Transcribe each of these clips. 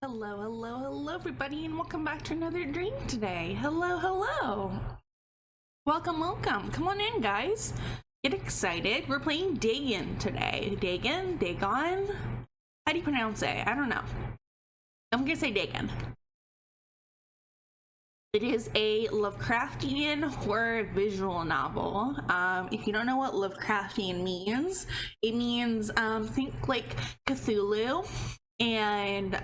Hello, hello, hello everybody, and welcome back to another dream today. Hello, hello. Welcome, welcome. Come on in, guys. Get excited. We're playing Dagon today. Dagon? How do you pronounce it? I don't know. I'm gonna say Dagon. It is a Lovecraftian horror visual novel. If you don't know what Lovecraftian means, it means think like Cthulhu and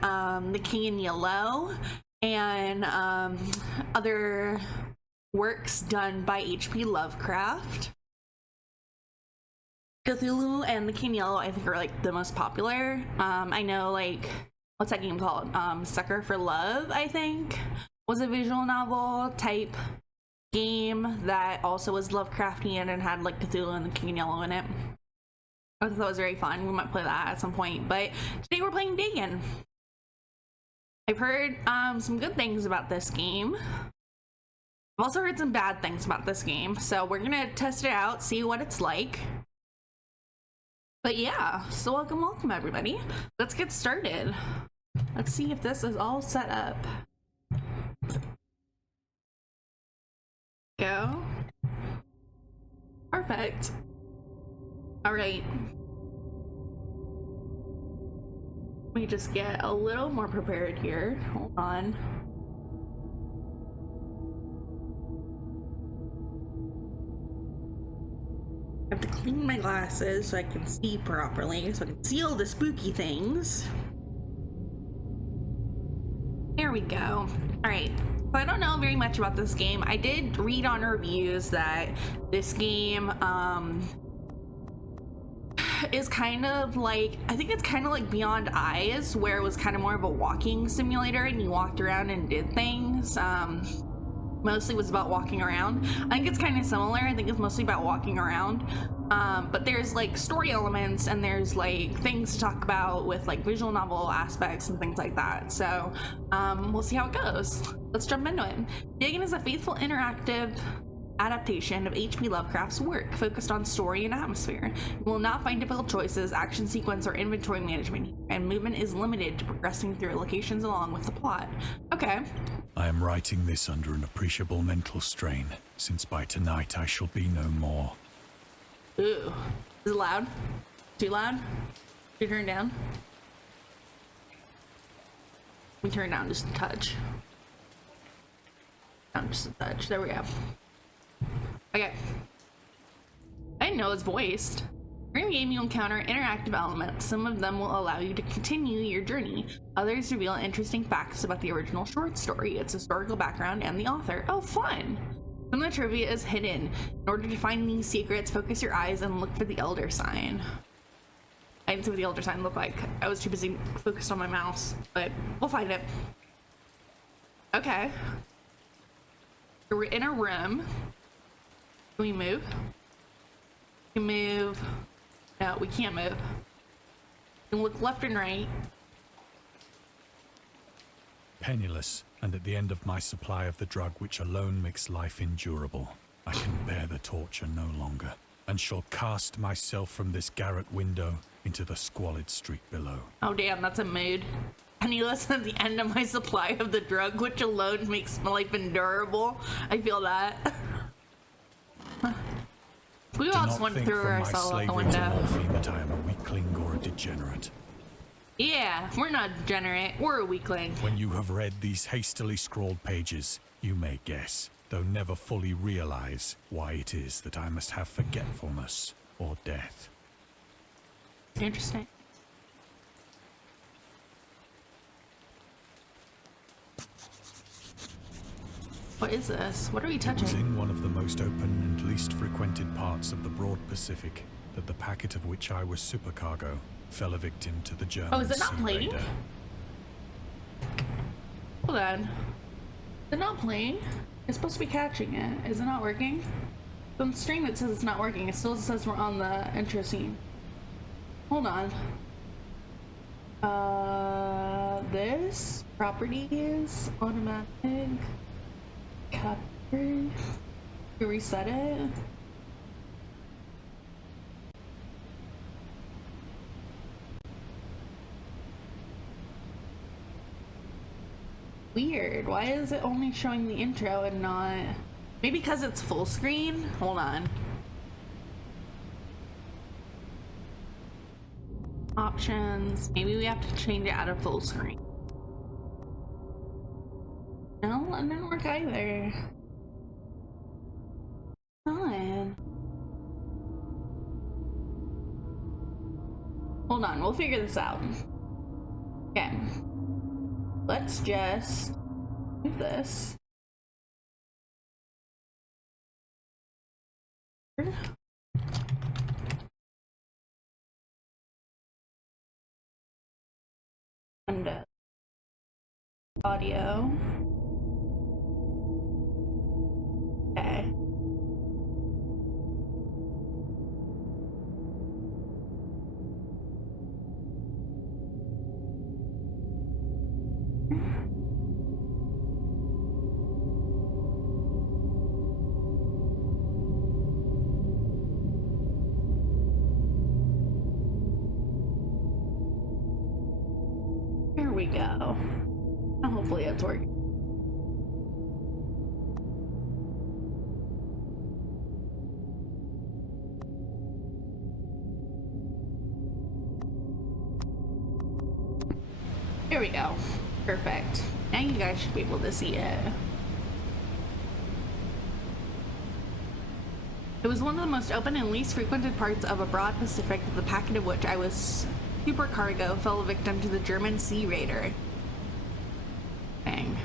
The King in Yellow and other works done by H.P. Lovecraft. Cthulhu and The King in Yellow I think are like the most popular. I know, like, what's that game called? Sucker for Love, I think, was a visual novel type game that also was Lovecraftian and had like Cthulhu and The King in Yellow in it. I thought that was very fun. We might play that at some point, but today we're playing Dagon. I've heard some good things about this game. I've also heard some bad things about this game, so we're gonna test it out, see what it's like. But yeah, so welcome everybody. Let's get started. Let's see if this is all set up. Go. Perfect. All right. Let me just get a little more prepared here. Hold on. I have to clean my glasses so I can see properly, so I can see all the spooky things. There we go. All right. So I don't know very much about this game. I did read on reviews that this game is kind of like, I think it's kind of like Beyond Eyes, where it was kind of more of a walking simulator and you walked around and did things. Mostly was about walking around. I think it's kind of similar. I think it's mostly about walking around. But there's like story elements and there's like things to talk about with like visual novel aspects and things like that. So we'll see how it goes. Let's jump into it. Dagon is a faithful interactive adaptation of H.P. Lovecraft's work focused on story and atmosphere. You will not find difficult choices, action sequence, or inventory management, and movement is limited to progressing through locations along with the plot. Okay. I am writing this under an appreciable mental strain, since by tonight I shall be no more. Ooh. Is it loud? Too loud? Should we turn it down? We turn it down just a touch. Down just a touch. There we go. Okay. I didn't know it was voiced. During the game, you encounter interactive elements. Some of them will allow you to continue your journey. Others reveal interesting facts about the original short story, its historical background, and the author. Oh, fun! Some of the trivia is hidden. In order to find these secrets, focus your eyes and look for the Elder Sign. I didn't see what the Elder Sign looked like. I was too busy focused on my mouse, but we'll find it. Okay. So we're in a room. Can we move? We can move. No, we can't move. We can look left and right. Penniless, and at the end of my supply of the drug which alone makes life endurable, I can bear the torture no longer, and shall cast myself from this garret window into the squalid street below. Oh damn, that's a mood. Penniless at the end of my supply of the drug which alone makes my life endurable. I feel that. We all just went through ourselves out the window. That I am a weakling or a degenerate. Yeah, we're not degenerate. We're a weakling. When you have read these hastily scrawled pages, you may guess, though never fully realize, why it is that I must have forgetfulness or death. Interesting. What is this? What are we touching? It was in one of the most open and least frequented parts of the broad Pacific that the packet of which I was supercargo fell a victim to the German. Oh, is it not playing? Hold on. Is it not playing? It's supposed to be catching it. Is it not working? On the stream it says it's not working. It still says we're on the intro scene. Hold on. This properties automatic. Capture. Reset it. Weird. Why is it only showing the intro and not... Maybe because it's full screen? Hold on. Options. Maybe we have to change it out of full screen. No, that didn't work either. Fine. Hold on, we'll figure this out. Okay. Let's just do this. And audio. Okay. Here we go. Hopefully it's working. Here we go. Perfect. Now you guys should be able to see it. It was one of the most open and least frequented parts of a broad Pacific, the packet of which I was supercargo fell victim to the German sea raider. Dang.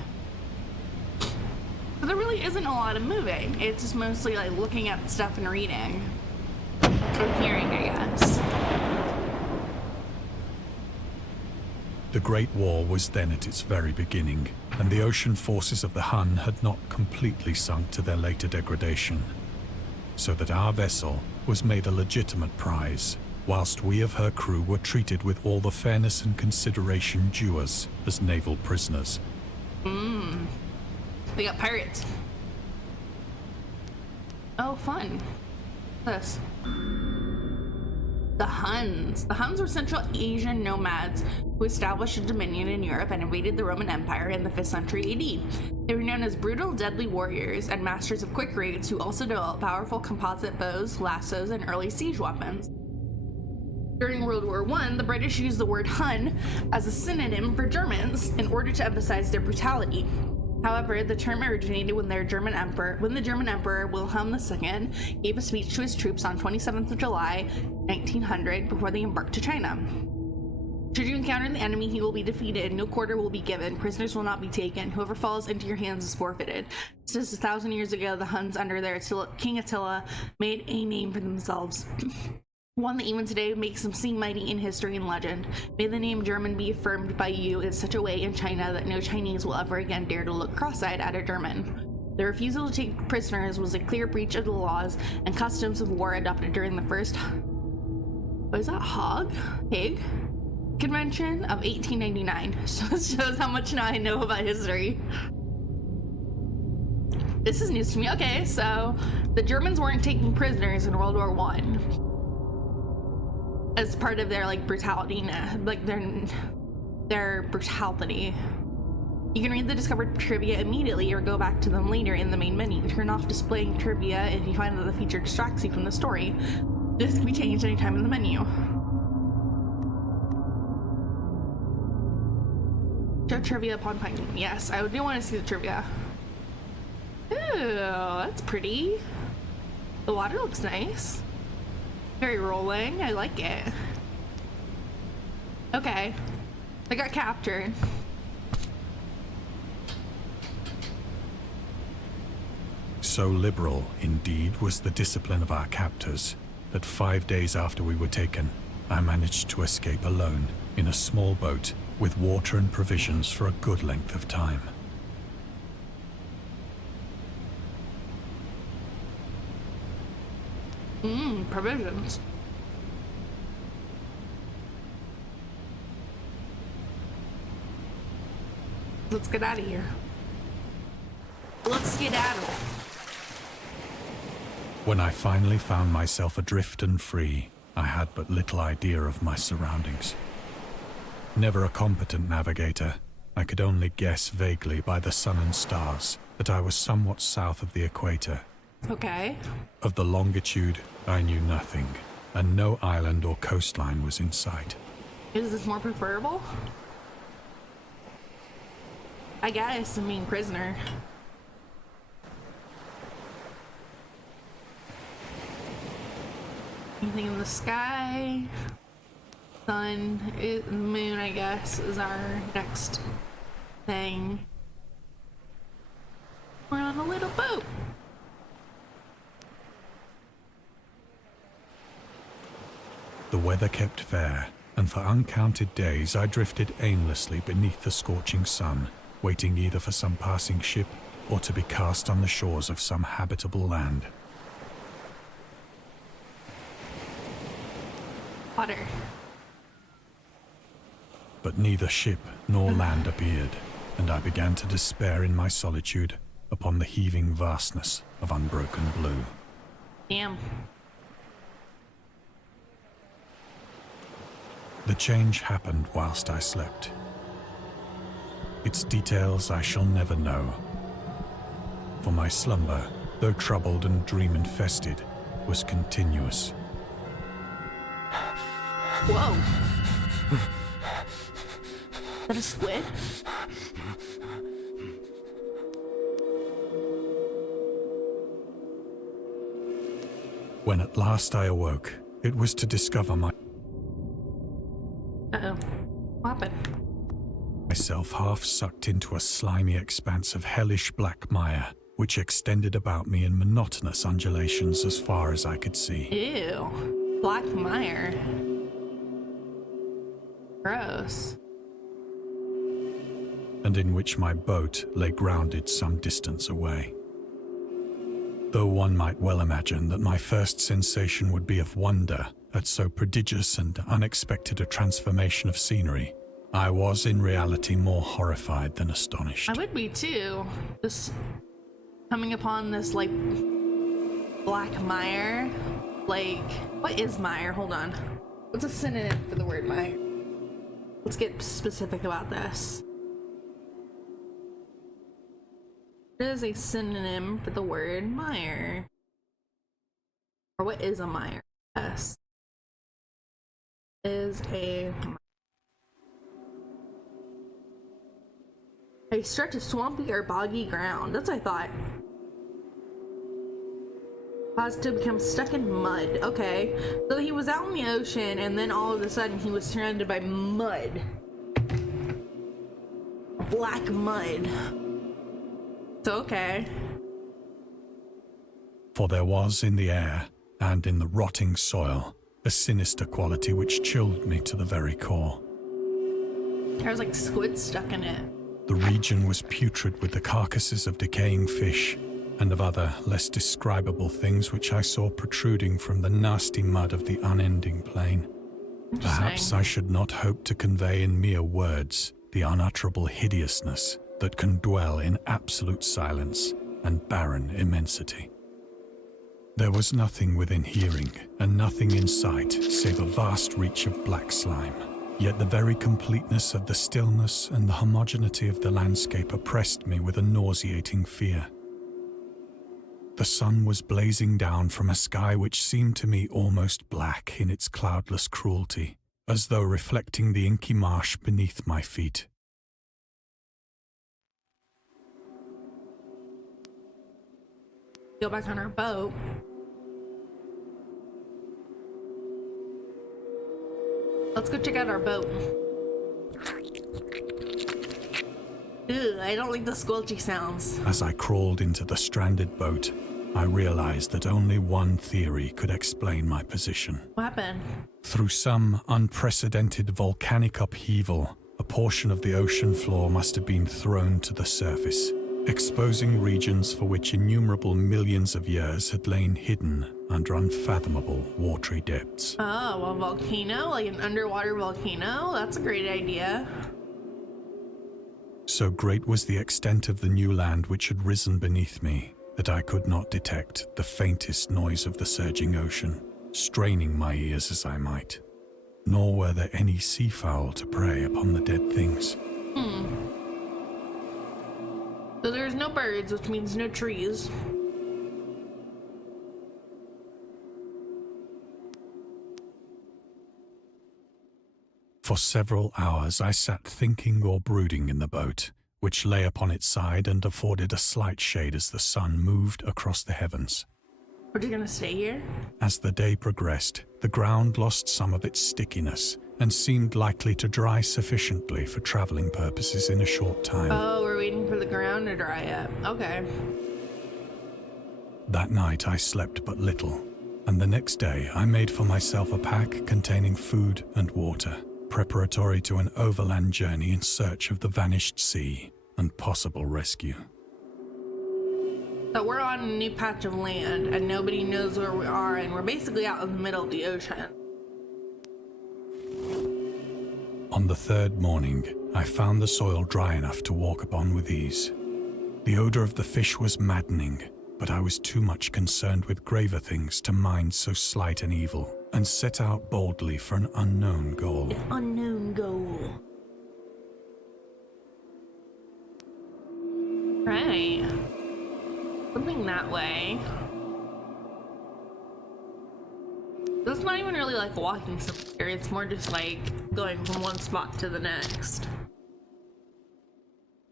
But there really isn't a lot of moving. It's just mostly like looking at stuff and reading. Or hearing, I guess. The Great War was then at its very beginning, and the ocean forces of the Hun had not completely sunk to their later degradation, so that our vessel was made a legitimate prize, whilst we of her crew were treated with all the fairness and consideration due us as naval prisoners. They got pirates. Oh, fun. This. The Huns. The Huns were Central Asian nomads who established a dominion in Europe and invaded the Roman Empire in the 5th century AD. They were known as brutal, deadly warriors and masters of quick raids who also developed powerful composite bows, lassos, and early siege weapons. During World War I, the British used the word Hun as a synonym for Germans in order to emphasize their brutality. However, the term originated when the German Emperor Wilhelm II gave a speech to his troops on 27th of July, 1900, before they embarked to China. Should you encounter the enemy, he will be defeated. No quarter will be given. Prisoners will not be taken. Whoever falls into your hands is forfeited. Just 1,000 years ago, the Huns, under their King Attila, made a name for themselves. One that even today makes them seem mighty in history and legend. May the name German be affirmed by you in such a way in China that no Chinese will ever again dare to look cross-eyed at a German. The refusal to take prisoners was a clear breach of the laws and customs of war adopted during the first... What is that? Hague? Convention of 1899. So this shows how much now I know about history. This is news to me. Okay, so the Germans weren't taking prisoners in World War I. As part of their like brutality, like their brutality. You can read the discovered trivia immediately or go back to them later in the main menu. Turn off displaying trivia if you find that the feature distracts you from the story. This can be changed anytime in the menu. Show trivia upon finding. Yes, I do want to see the trivia. Ooh, that's pretty. The water looks nice. Very rolling. I like it. Okay. I got captured. So liberal, indeed, was the discipline of our captors, that 5 days after we were taken, I managed to escape alone in a small boat with water and provisions for a good length of time. Provisions. Let's get out of here. Let's skedaddle. When I finally found myself adrift and free, I had but little idea of my surroundings. Never a competent navigator, I could only guess vaguely by the sun and stars that I was somewhat south of the equator. Okay. Of the longitude, I knew nothing, and no island or coastline was in sight. Is this more preferable? I guess, I'm being prisoner. Anything in the sky? Sun, moon, I guess, is our next thing. We're on a little boat. The weather kept fair, and for uncounted days I drifted aimlessly beneath the scorching sun, waiting either for some passing ship or to be cast on the shores of some habitable land. Water. But neither ship nor land appeared, and I began to despair in my solitude upon the heaving vastness of unbroken blue. Damn. The change happened whilst I slept. Its details I shall never know, for my slumber, though troubled and dream-infested, was continuous. Whoa. Is that a squid? When at last I awoke, it was to discover Uh-oh. What happened? myself half sucked into a slimy expanse of hellish black mire, which extended about me in monotonous undulations as far as I could see. Ew. Black mire. Gross. And in which my boat lay grounded some distance away. Though one might well imagine that my first sensation would be of wonder at so prodigious and unexpected a transformation of scenery, I was in reality more horrified than astonished. I would be too. Just coming upon this, like, black mire. Like, what is mire? Hold on. What's a synonym for the word mire? Let's get specific about this. What is a synonym for the word mire? Or what is a mire? Yes. Is a stretch of swampy or boggy ground. That's what I thought. Caused to become stuck in mud. Okay. So he was out in the ocean and then all of a sudden he was surrounded by mud. Black mud. So okay. For there was in the air and in the rotting soil a sinister quality which chilled me to the very core. There was like squid stuck in it. The region was putrid with the carcasses of decaying fish and of other, less describable things which I saw protruding from the nasty mud of the unending plain. Perhaps I should not hope to convey in mere words the unutterable hideousness that can dwell in absolute silence and barren immensity. There was nothing within hearing and nothing in sight save a vast reach of black slime. Yet the very completeness of the stillness and the homogeneity of the landscape oppressed me with a nauseating fear. The sun was blazing down from a sky which seemed to me almost black in its cloudless cruelty, as though reflecting the inky marsh beneath my feet. Go back on our boat. Let's go check out our boat. Ew, I don't like the squelchy sounds. As I crawled into the stranded boat, I realized that only one theory could explain my position. What happened? Through some unprecedented volcanic upheaval, a portion of the ocean floor must have been thrown to the surface, exposing regions for which innumerable millions of years had lain hidden under unfathomable watery depths. Oh, a volcano? Like an underwater volcano? That's a great idea. So great was the extent of the new land which had risen beneath me that I could not detect the faintest noise of the surging ocean, straining my ears as I might. Nor were there any seafowl to prey upon the dead things. So there's no birds, which means no trees. For several hours I sat thinking or brooding in the boat, which lay upon its side and afforded a slight shade as the sun moved across the heavens. Are you gonna stay here? As the day progressed, the ground lost some of its stickiness and seemed likely to dry sufficiently for traveling purposes in a short time. Oh, we're waiting for the ground to dry up. Okay. That night I slept but little, and the next day I made for myself a pack containing food and water, preparatory to an overland journey in search of the vanished sea and possible rescue. So we're on a new patch of land and nobody knows where we are, and we're basically out in the middle of the ocean. On the third morning, I found the soil dry enough to walk upon with ease. The odor of the fish was maddening, but I was too much concerned with graver things to mind so slight an evil, and set out boldly for an unknown goal. An unknown goal. Right. Something that way. It's not even really like walking somewhere, it's more just like going from one spot to the next.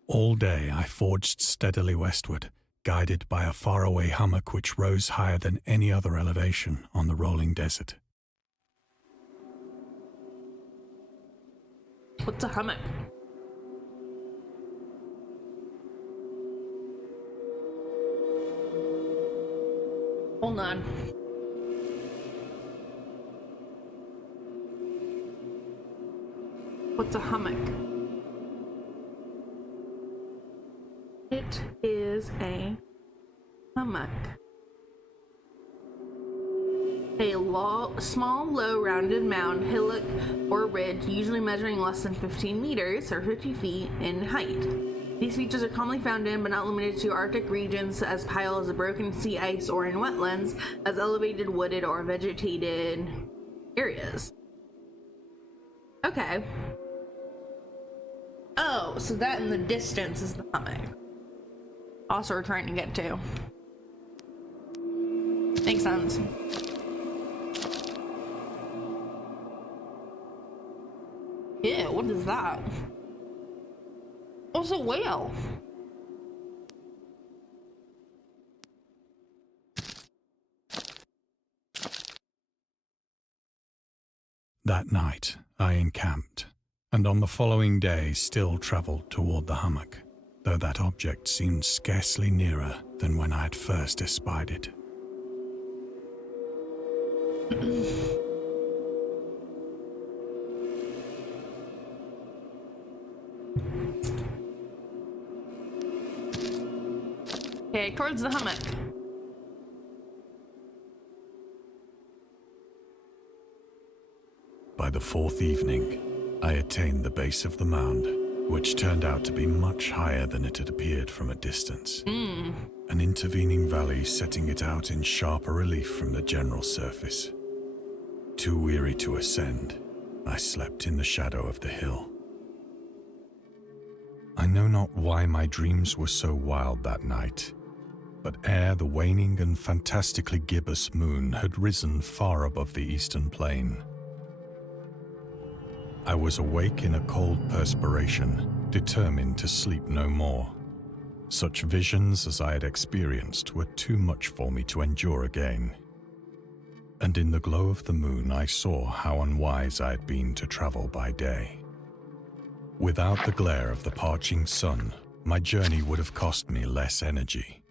All day I forged steadily westward, guided by a faraway hummock which rose higher than any other elevation on the rolling desert. What's a hummock? Hold on. What's a hummock? It is a hummock. A small, low, rounded mound, hillock, or ridge, usually measuring less than 15 meters or 50 feet in height. These features are commonly found in, but not limited to, Arctic regions, as piles of broken sea ice, or in wetlands as elevated, wooded, or vegetated areas. Okay. Oh, so that in the distance is the hummock. Also, we're trying to get to. Makes sense. Ew, what is that? Oh, it's a whale. That night, I encamped, and on the following day still travelled toward the hummock, though that object seemed scarcely nearer than when I had first espied it. Okay, towards the hummock. By the fourth evening, I attained the base of the mound, which turned out to be much higher than it had appeared from a distance. An intervening valley setting it out in sharper relief from the general surface. Too weary to ascend, I slept in the shadow of the hill. I know not why my dreams were so wild that night, but ere the waning and fantastically gibbous moon had risen far above the eastern plain, I was awake in a cold perspiration, determined to sleep no more. Such visions as I had experienced were too much for me to endure again. And in the glow of the moon I saw how unwise I had been to travel by day. Without the glare of the parching sun, my journey would have cost me less energy.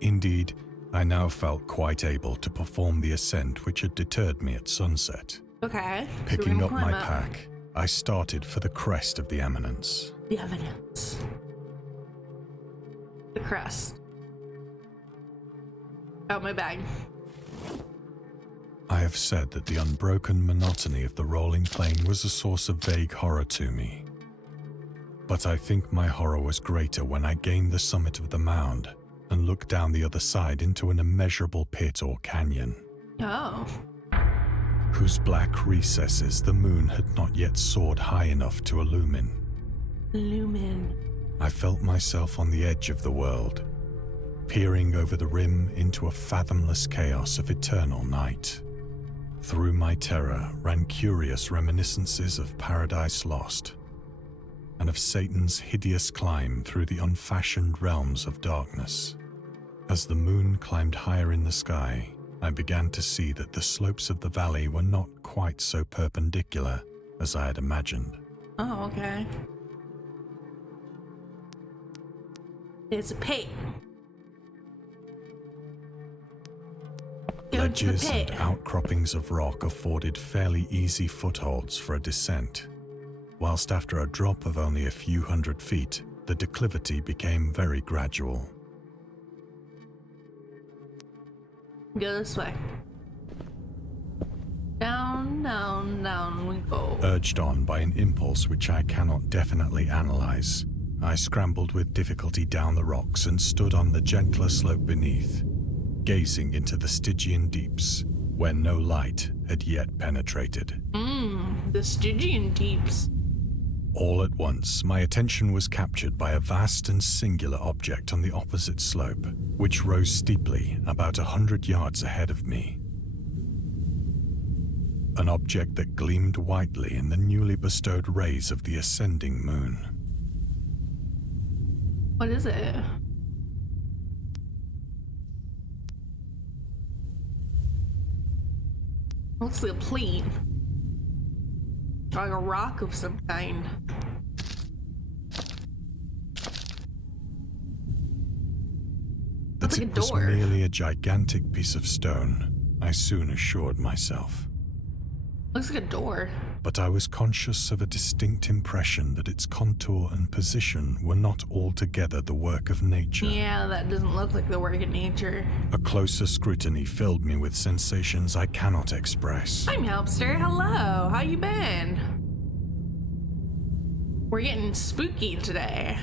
Indeed, I now felt quite able to perform the ascent which had deterred me at sunset. Okay. Picking up my pack, I started for the crest of the eminence. The eminence. The crest. Oh, my bag. I have said that the unbroken monotony of the rolling plain was a source of vague horror to me. But I think my horror was greater when I gained the summit of the mound and looked down the other side into an immeasurable pit or canyon. Oh. Whose black recesses the moon had not yet soared high enough to illumine. I felt myself on the edge of the world, peering over the rim into a fathomless chaos of eternal night. Through my terror ran curious reminiscences of Paradise Lost, and of Satan's hideous climb through the unfashioned realms of darkness. As the moon climbed higher in the sky, I began to see that the slopes of the valley were not quite so perpendicular as I had imagined. Oh, okay. It's a pit. Ledges and outcroppings of rock afforded fairly easy footholds for a descent, whilst after a drop of only a few hundred feet, the declivity became very gradual. Go this way. Down, down, down we go. Urged on by an impulse which I cannot definitely analyze, I scrambled with difficulty down the rocks and stood on the gentler slope beneath, gazing into the Stygian deeps, where no light had yet penetrated. The Stygian deeps. All at once, my attention was captured by a vast and singular object on the opposite slope, which rose steeply about 100 yards ahead of me. An object that gleamed whitely in the newly bestowed rays of the ascending moon. What is it? Looks like a plate. Like a rock of some kind. That Looks like it a was door. merely a gigantic piece of stone, I soon assured myself. Looks like a door. But I was conscious of a distinct impression that its contour and position were not altogether the work of nature. Yeah, that doesn't look like the work of nature. A closer scrutiny filled me with sensations I cannot express. I'm Helpster. Hello. How you been? We're getting spooky today.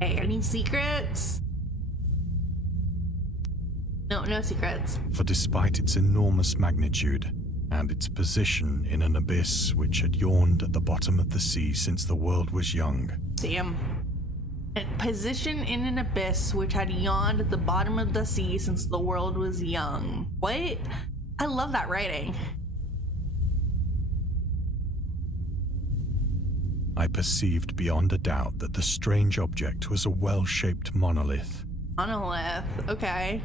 Hey, any secrets? No secrets. For despite its enormous magnitude and its position in an abyss which had yawned at the bottom of the sea since the world was young, Damn. A position in an abyss which had yawned at the bottom of the sea since the world was young. What? I love that writing. I perceived beyond a doubt that the strange object was a well-shaped monolith, Monolith. Okay.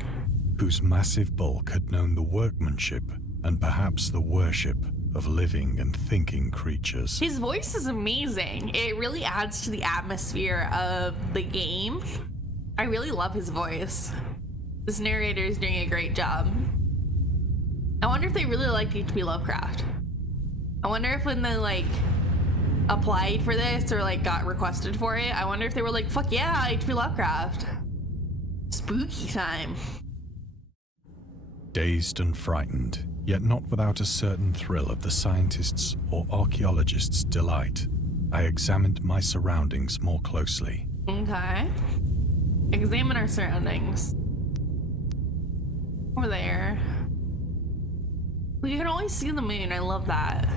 whose massive bulk had known the workmanship and perhaps the worship of living and thinking creatures. His voice is amazing. It really adds to the atmosphere of the game. I really love his voice. This narrator is doing a great job. I wonder if they really liked H.P. Lovecraft. I wonder if when they like applied for this or like got requested for it, I wonder if they were like, fuck yeah, H.P. Lovecraft. Spooky time. Dazed and frightened, yet not without a certain thrill of the scientist's or archaeologist's delight, I examined my surroundings more closely. Okay. Examine our surroundings. Over there. We can always see the moon. I love that.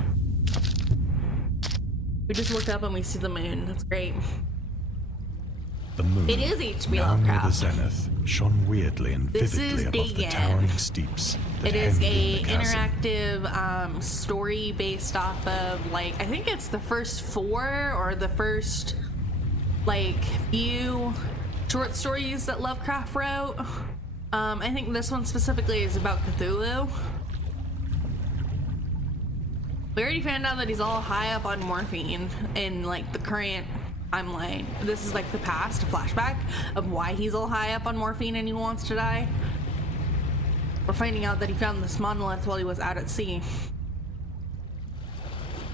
We just look up and we see the moon. That's great. The moon, It is H.P. now near the Lovecraft. zenith, shone weirdly and This vividly is above the Dagon. towering steeps that It is hemmed in a the chasm. interactive story based off of like I think it's the first 4 or the first like few short stories that Lovecraft wrote. I think this one specifically is about Cthulhu. We already found out that he's all high up on morphine in like the current timeline. This is like the past, a flashback of why he's all high up on morphine and he wants to die. We're finding out that he found this monolith while he was out at sea.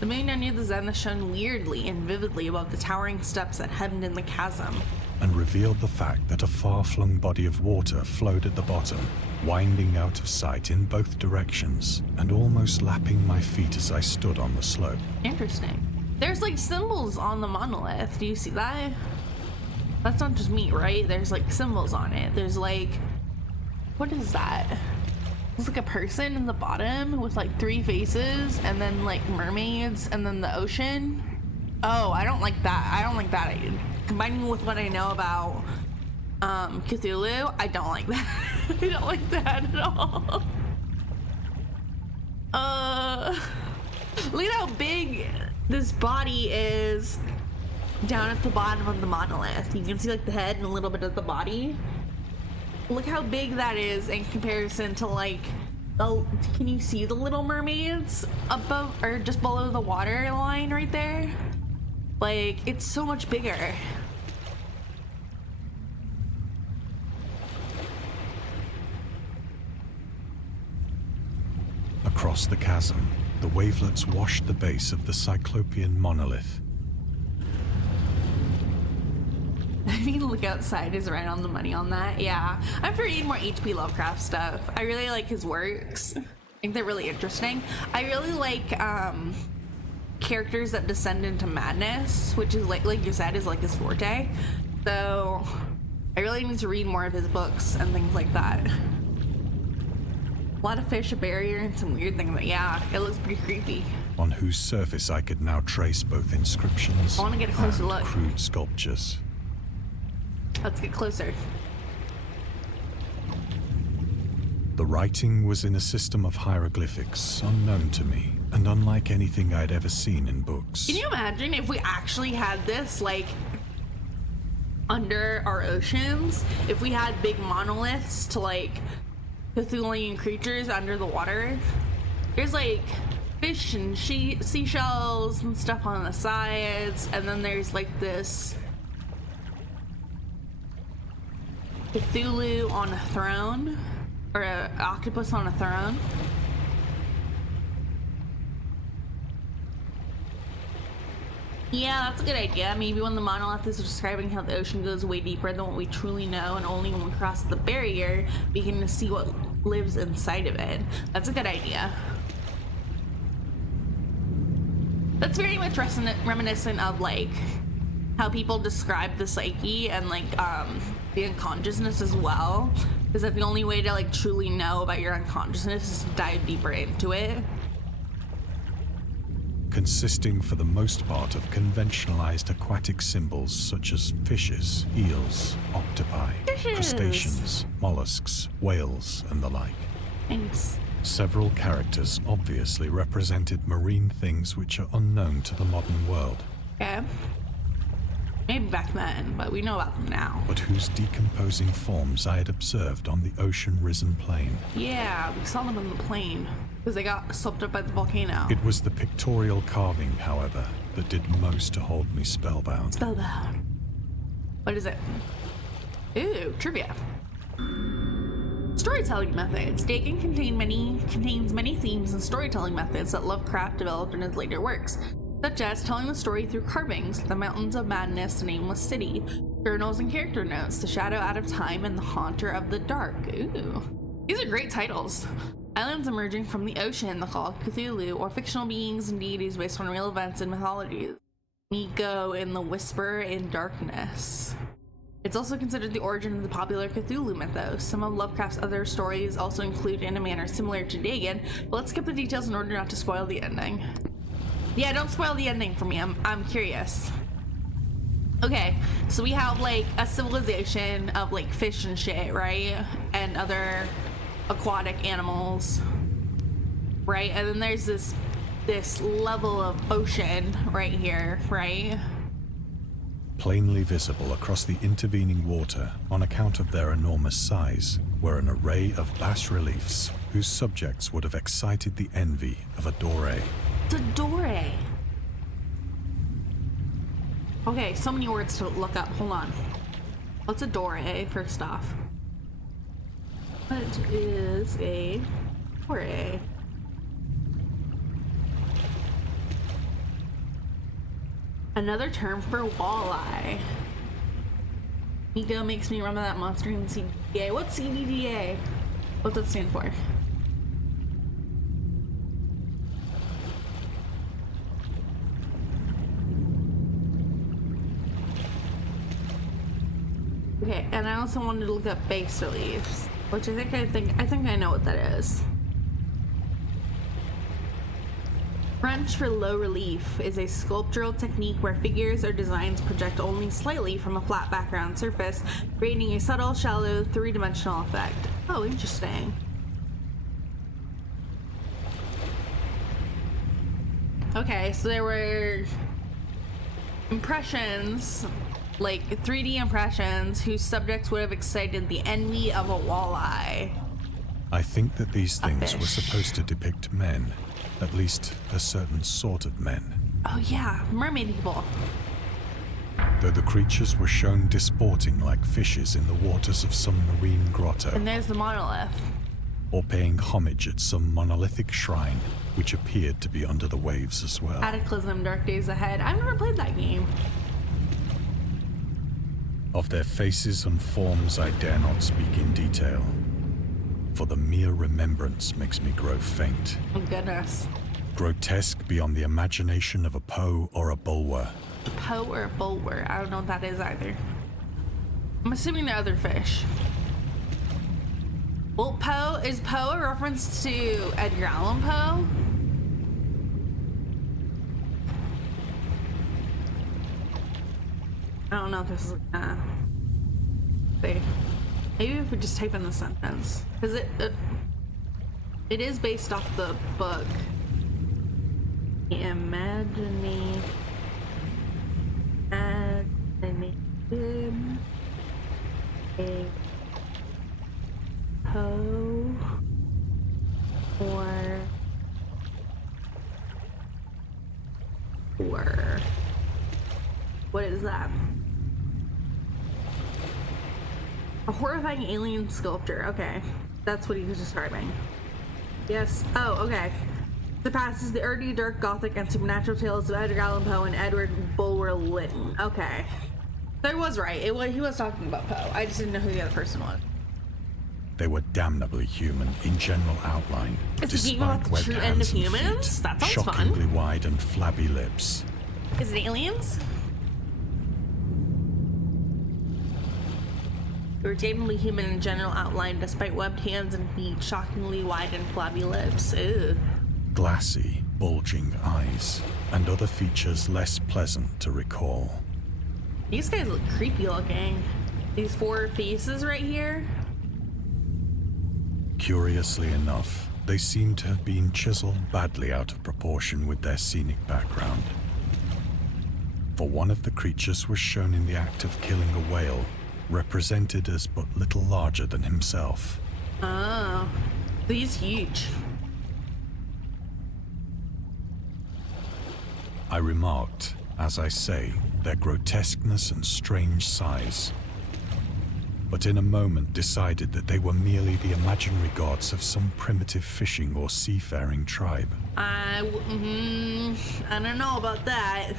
The moon near the zenith shone weirdly and vividly above the towering steps that hemmed in the chasm. And revealed the fact that a far-flung body of water flowed at the bottom, winding out of sight in both directions, and almost lapping my feet as I stood on the slope. Interesting. There's like symbols on the monolith. Do you see that? That's not just meat, right? There's like symbols on it. There's like, what is that? It's like a person in the bottom with like 3 faces and then like mermaids and then the ocean. Oh, I don't like that. I don't like that. Combining with what I know about Cthulhu, I don't like that. I don't like that at all. Look at how big this body is down at the bottom of the monolith. You can see like the head and a little bit of the body. Look how big that is in comparison to like, can you see the little mermaids above or just below the water line right there? Like, it's so much bigger. Across the chasm, the wavelets washed the base of the Cyclopean monolith. I mean, look outside is right on the money on that. Yeah, I'm for reading more H.P. Lovecraft stuff. I really like his works. I think they're really interesting. I really like characters that descend into madness, which is like you said, is like his forte. So I really need to read more of his books and things like that. A lot of fish, a barrier, and some weird things. But yeah, it looks pretty creepy. On whose surface I could now trace both inscriptions I want to get a closer and look. crude sculptures. Let's get closer. The writing was in a system of hieroglyphics unknown to me, and unlike anything I'd ever seen in books. Can you imagine if we actually had this, like, under our oceans? If we had big monoliths to, like, Cthulhuan creatures under the water? There's, like, fish and seashells and stuff on the sides, and then there's, like, this Cthulhu on a throne, or an octopus on a throne. Yeah, that's a good idea. Maybe when the monolith is describing how the ocean goes way deeper than what we truly know, and only when we cross the barrier, we can see what lives inside of it. That's a good idea. That's very much reminiscent of, like, how people describe the psyche and, like, the unconsciousness as well. Is that the only way to, like, truly know about your unconsciousness is to dive deeper into it? Consisting for the most part of conventionalized aquatic symbols such as fishes, eels, octopi, crustaceans, mollusks, whales, and the like. Thanks. Several characters obviously represented marine things which are unknown to the modern world. Okay. Maybe back then, but we know about them now. But whose decomposing forms I had observed on the ocean-risen plain. Yeah, we saw them on the plane because they got swept up by the volcano. It was the pictorial carving, however, that did most to hold me spellbound. Spellbound. What is it? Ooh, trivia. Storytelling methods. Dagon contains many themes and storytelling methods that Lovecraft developed in his later works, such as telling the story through carvings, the Mountains of Madness, the Nameless City, journals and character notes, the Shadow Out of Time, and the Haunter of the Dark. Ooh. These are great titles. Islands emerging from the ocean, the Call of Cthulhu, or fictional beings and deities based on real events and mythologies. Nico in the Whisper in Darkness. It's also considered the origin of the popular Cthulhu mythos. Some of Lovecraft's other stories also include in a manner similar to Dagon, but let's skip the details in order not to spoil the ending. Yeah, don't spoil the ending for me. I'm curious. Okay, so we have like a civilization of like fish and shit, right? And other aquatic animals, right? And then there's this level of ocean right here, right? Plainly visible across the intervening water on account of their enormous size were an array of bas-reliefs whose subjects would have excited the envy of a doré. It's a doré. Okay, so many words to look up. Hold on. What's a doré, first off? What is a doré? Another term for walleye. Nico makes me remember that monster in CDDA. What's CDDA? What's that stand for? Okay, and I also wanted to look up bas reliefs, which I think I know what that is. French for low relief is a sculptural technique where figures or designs project only slightly from a flat background surface, creating a subtle, shallow, three-dimensional effect. Oh, interesting. Okay, so there were impressions, like 3D impressions, whose subjects would have excited the envy of a walleye. I think that these things were fish. supposed to depict men, at least a certain sort of men. Oh yeah, mermaid people. Though the creatures were shown disporting like fishes in the waters of some marine grotto, And there's the monolith. or paying homage at some monolithic shrine, which appeared to be under the waves as well. Cataclysm, Dark Days Ahead. I've never played that game. Of their faces and forms I dare not speak in detail, for the mere remembrance makes me grow faint. Oh goodness. Grotesque beyond the imagination of a Poe or a Bulwer. A Poe or a Bulwer. I don't know what that is either. I'm assuming they're other fish. Well, Poe, is Poe a reference to Edgar Allan Poe? I don't know if this is see. Maybe if we just type in the sentence, because it is based off the book. Imagining a Poe or what is that? A horrifying alien sculpture. Okay, that's what he was describing. Yes. Oh, okay. Surpasses the early, dark, gothic, and supernatural tales of Edgar Allan Poe and Edward Bulwer Lytton. Okay. So I was right. He was talking about Poe. I just didn't know who the other person was. They were damnably human in general outline, It's a game about the webbed true end of hands and humans? feet, That sounds shockingly fun. wide and flabby lips. Is it aliens? They were damnably human in general outline, despite webbed hands and feet, shockingly wide and flabby lips. Ew. Glassy, bulging eyes, and other features less pleasant to recall. These guys look creepy looking. These four faces right here. Curiously enough, they seem to have been chiseled badly out of proportion with their scenic background. For one of the creatures was shown in the act of killing a whale, represented as but little larger than himself. Oh, he's huge. I remarked, as I say, their grotesqueness and strange size, but in a moment decided that they were merely the imaginary gods of some primitive fishing or seafaring tribe. I don't know about that.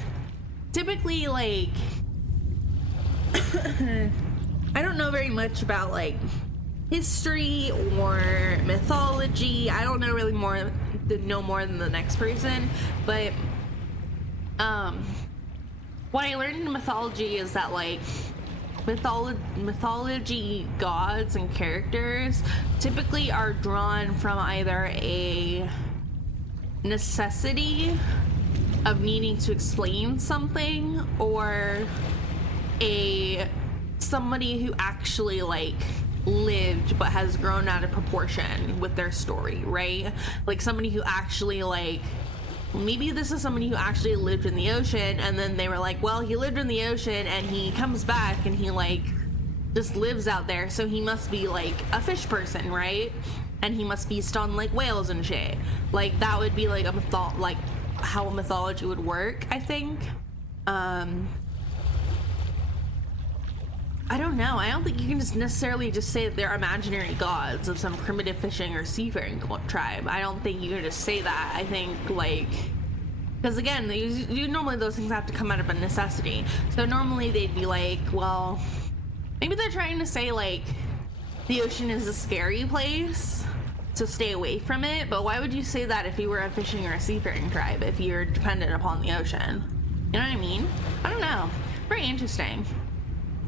Typically, like, I don't know very much about, like, history or mythology. I don't know really more than the next person, but what I learned in mythology is that, like, mythology gods and characters typically are drawn from either a necessity of needing to explain something or somebody who actually, like, lived but has grown out of proportion with their story, right? Like somebody who actually, like, maybe this is somebody who actually lived in the ocean, and then they were like, well, he lived in the ocean and he comes back and he, like, just lives out there, so he must be, like, a fish person, right? And he must feast on, like, whales and shit. Like, that would be, like, like how a mythology would work, I think. I don't know. I don't think you can just necessarily just say that they're imaginary gods of some primitive fishing or seafaring tribe. I don't think you can just say that. I think, like, because again, normally those things have to come out of a necessity. So normally they'd be like, well, maybe they're trying to say, like, the ocean is a scary place, so stay away from it. But why would you say that if you were a fishing or a seafaring tribe, if you're dependent upon the ocean? You know what I mean? I don't know. Very interesting.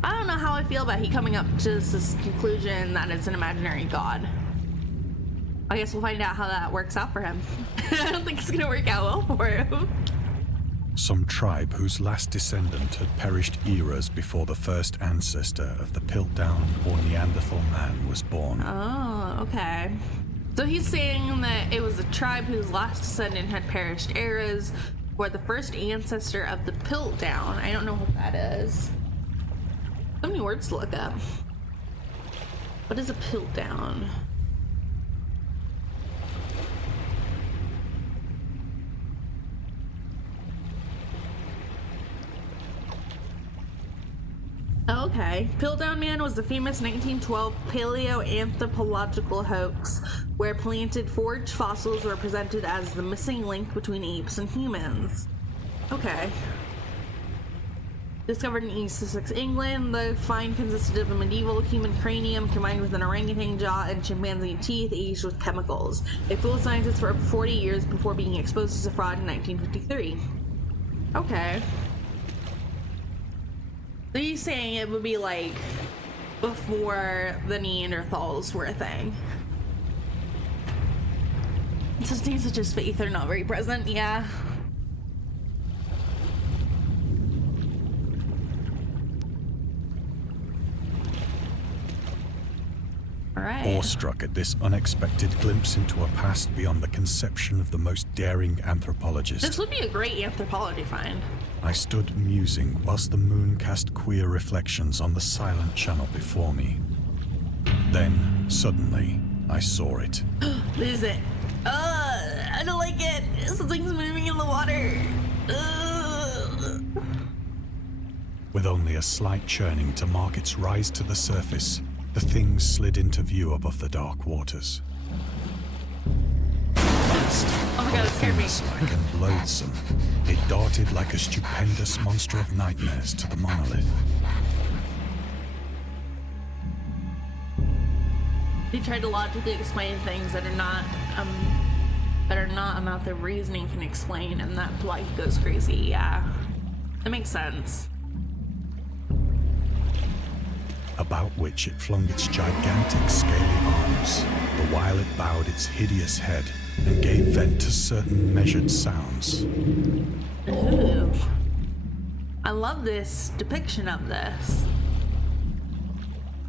I don't know how I feel about he coming up to this conclusion that it's an imaginary god. I guess we'll find out how that works out for him. I don't think it's gonna work out well for him. Some tribe whose last descendant had perished eras before the first ancestor of the Piltdown or Neanderthal man was born. Oh, okay. So he's saying that it was a tribe whose last descendant had perished eras before the first ancestor of the Piltdown. I don't know what that is. So many words to look up. What is a Piltdown? Okay. Piltdown Man was the famous 1912 paleoanthropological hoax where planted forged fossils were presented as the missing link between apes and humans. Okay. Discovered in East Sussex, England, the find consisted of a medieval human cranium combined with an orangutan jaw and chimpanzee teeth aged with chemicals. It fooled scientists for over 40 years before being exposed as a fraud in 1953. Okay. So you're saying it would be like before the Neanderthals were a thing? So things such as faith are not very present, yeah. Alright. Awestruck at this unexpected glimpse into a past beyond the conception of the most daring anthropologist, This would be a great anthropology find. I stood musing whilst the moon cast queer reflections on the silent channel before me. Then, suddenly, I saw it. What is it? I don't like it. Something's moving in the water. With only a slight churning to mark its rise to the surface, the thing slid into view above the dark waters. Oh my god, it scared me. Like and loathsome, it darted like a stupendous monster of nightmares to the monolith. They tried to logically explain things that are not amount of reasoning can explain, and that's why he goes crazy. Yeah, that makes sense. About which it flung its gigantic scaly arms, the while it bowed its hideous head and gave vent to certain measured sounds. Ooh. I love this depiction of this.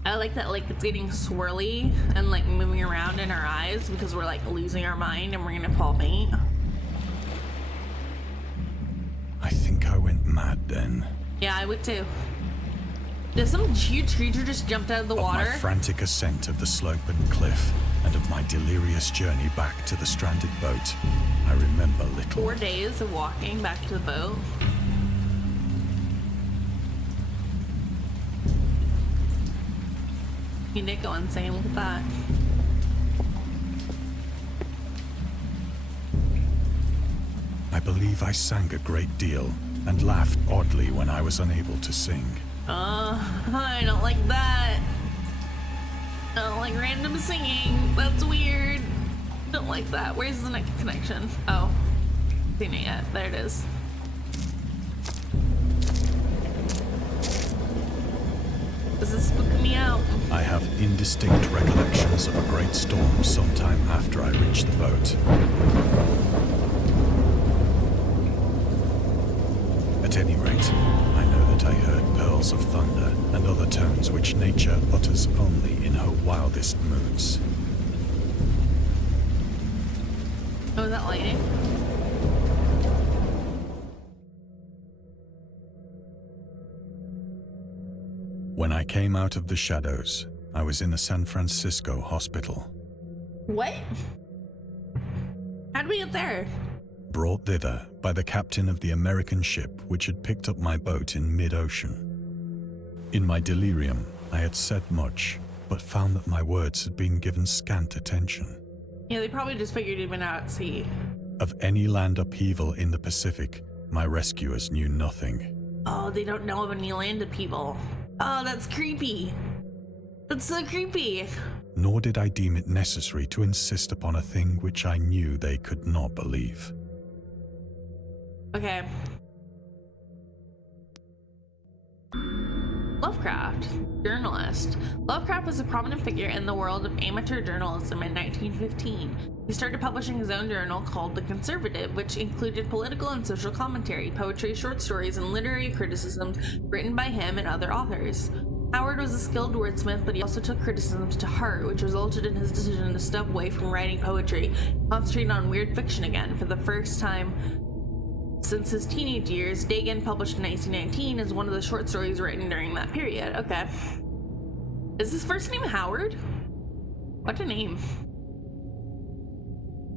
I like that, like, it's getting swirly and like moving around in our eyes because we're like losing our mind and we're gonna fall faint. I think I went mad then. Yeah, I would too. Did some huge creature just jumped out of the water? Of my frantic ascent of the slope and cliff, and of my delirious journey back to the stranded boat, I remember little. 4 days of walking back to the boat. You did go insane, look at that. I believe I sang a great deal, and laughed oddly when I was unable to sing. I don't like that. I don't like random singing. That's weird. Don't like that. Where's the next connection? Oh, seen it yet. There it is. This is spooking me out. I have indistinct recollections of a great storm sometime after I reached the boat. At any rate, I know that I heard pearls of thunder and other tones which nature utters only in her wildest moods. Oh, is that lightning? When I came out of the shadows, I was in a San Francisco hospital. What? How'd we get there? Brought thither by the captain of the American ship which had picked up my boat in mid-ocean. In my delirium, I had said much, but found that my words had been given scant attention. Yeah, they probably just figured you'd been out at sea. Of any land upheaval in the Pacific, my rescuers knew nothing. Oh, they don't know of any land upheaval. Oh, that's creepy. That's so creepy. Nor did I deem it necessary to insist upon a thing which I knew they could not believe. Okay. Lovecraft, journalist. Lovecraft was a prominent figure in the world of amateur journalism in 1915. He started publishing his own journal called The Conservative, which included political and social commentary, poetry, short stories, and literary criticisms written by him and other authors. Howard was a skilled wordsmith, but he also took criticisms to heart, which resulted in his decision to step away from writing poetry and concentrate on weird fiction again. For the first time since his teenage years, Dagon, published in 1919, is one of the short stories written during that period. Okay. Is his first name Howard? What a name.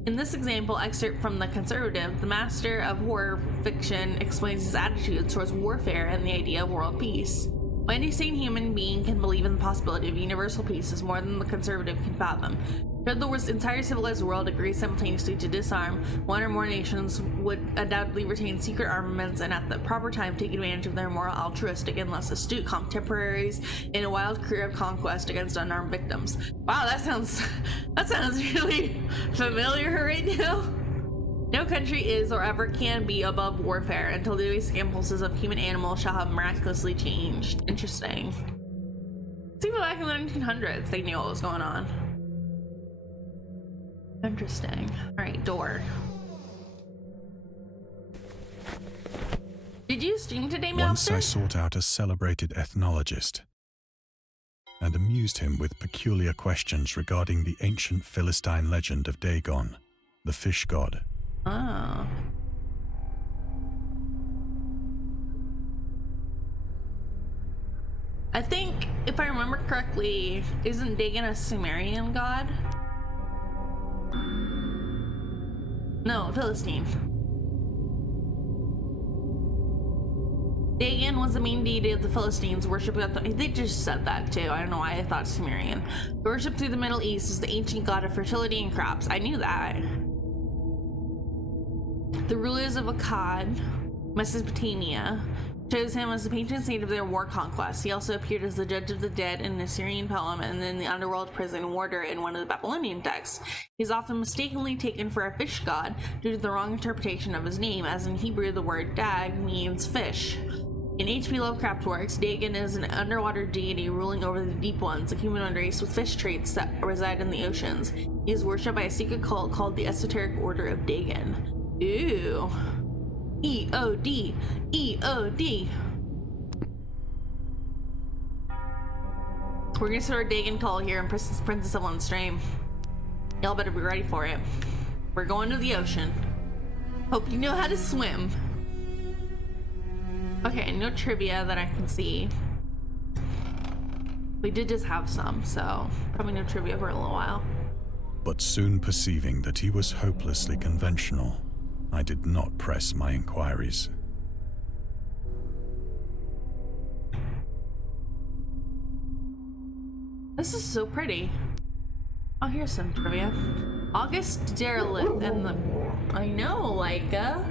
In this example excerpt from The Conservative, the master of horror fiction explains his attitude towards warfare and the idea of world peace. Any sane human being can believe in the possibility of universal peace is more than the conservative can fathom. Should the entire civilized world agree simultaneously to disarm, one or more nations would undoubtedly retain secret armaments and at the proper time take advantage of their more altruistic and less astute contemporaries in a wild career of conquest against unarmed victims. Wow, that sounds really familiar right now. No country is or ever can be above warfare until the basic impulses of human animals shall have miraculously changed. Interesting. Even back in the 1900s, they knew what was going on. Interesting. Alright, door. Did you stream today, Master? Once I sought out a celebrated ethnologist and amused him with peculiar questions regarding the ancient Philistine legend of Dagon, the fish god. Oh. I think, if I remember correctly, isn't Dagon a Sumerian god? No, Philistine. Dagon was the main deity of the Philistines, worshipped at the... They just said that too. I don't know why I thought Sumerian. Worshipped through the Middle East as the ancient god of fertility and crops. I knew that. The rulers of Akkad, Mesopotamia, chose him as the patron saint of their war conquests. He also appeared as the judge of the dead in an Assyrian poem and in the underworld prison warder in one of the Babylonian texts. He's often mistakenly taken for a fish god due to the wrong interpretation of his name, as in Hebrew the word dag means fish. In H.P. Lovecraft works, Dagon is an underwater deity ruling over the deep ones, a humanoid race with fish traits that reside in the oceans. He is worshipped by a secret cult called the Esoteric Order of Dagon. Ooh. E-O-D. E-O-D. We're gonna start a Dagon call here in princessevillan stream. Y'all better be ready for it. We're going to the ocean. Hope you know how to swim. Okay, no trivia that I can see. We did just have some, so probably no trivia for a little while. But soon perceiving that he was hopelessly conventional, I did not press my inquiries. This is so pretty. Oh, here's some trivia. August Derleth and the... I know, like, I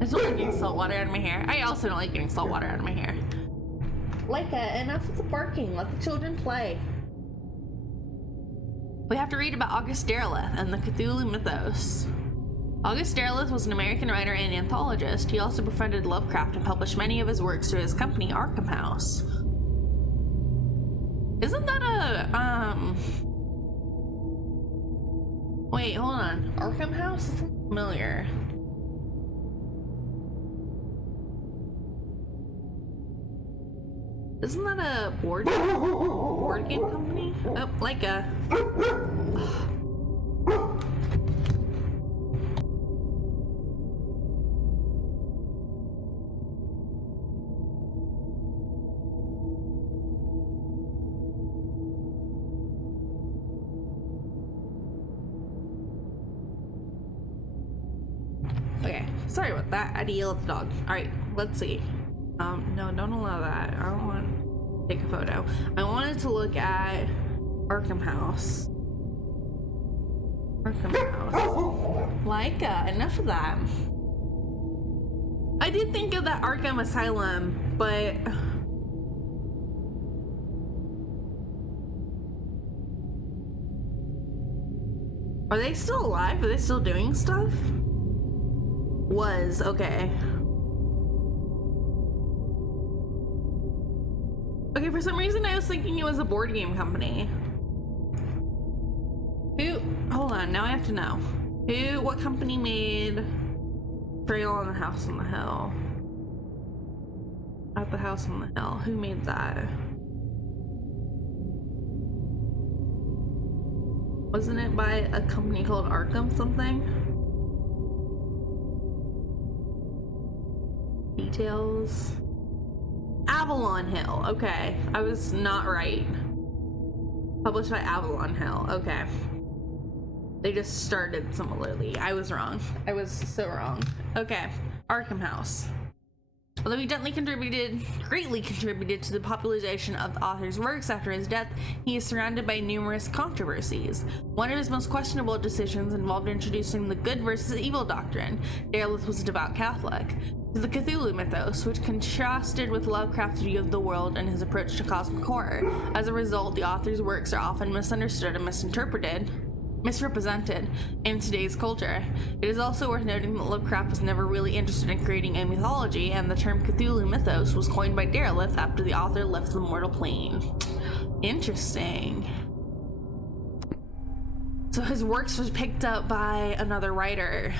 don't like getting salt water out of my hair. I also don't like getting salt water out of my hair. Leica, enough with the barking. Let the children play. We have to read about August Derleth and the Cthulhu mythos. August Derleth was an American writer and anthologist. He also befriended Lovecraft and published many of his works through his company, Arkham House. Isn't that a, Wait, hold on. Arkham House? It's familiar. Isn't that a board game company? Oh, Leica. Okay, sorry about that. I had to yell at the dog. Alright, let's see. No, don't allow that. I don't want to take a photo. I wanted to look at Arkham House. Arkham House. Leica, enough of that. I did think of that Arkham Asylum, but... Are they still alive? Are they still doing stuff? Was, okay. For some reason, I was thinking it was a board game company. Who? Hold on, now I have to know. What company made Trail on the House on the Hill? At the House on the Hill. Who made that? Wasn't it by a company called Arkham something? Details. Avalon Hill. Okay, I was not right. Published by Avalon Hill. Okay. They just started similarly. I was wrong. I was so wrong. Okay. Arkham House. Although he greatly contributed to the popularization of the author's works after his death, he is surrounded by numerous controversies. One of his most questionable decisions involved introducing the good versus evil doctrine. Derleth was a devout Catholic. To the Cthulhu mythos, which contrasted with Lovecraft's view of the world and his approach to cosmic horror. As a result, the author's works are often misunderstood and misrepresented in today's culture. It is also worth noting that Lovecraft was never really interested in creating a mythology, and the term Cthulhu mythos was coined by Derleth after the author left the mortal plane. Interesting. So his works was picked up by another writer.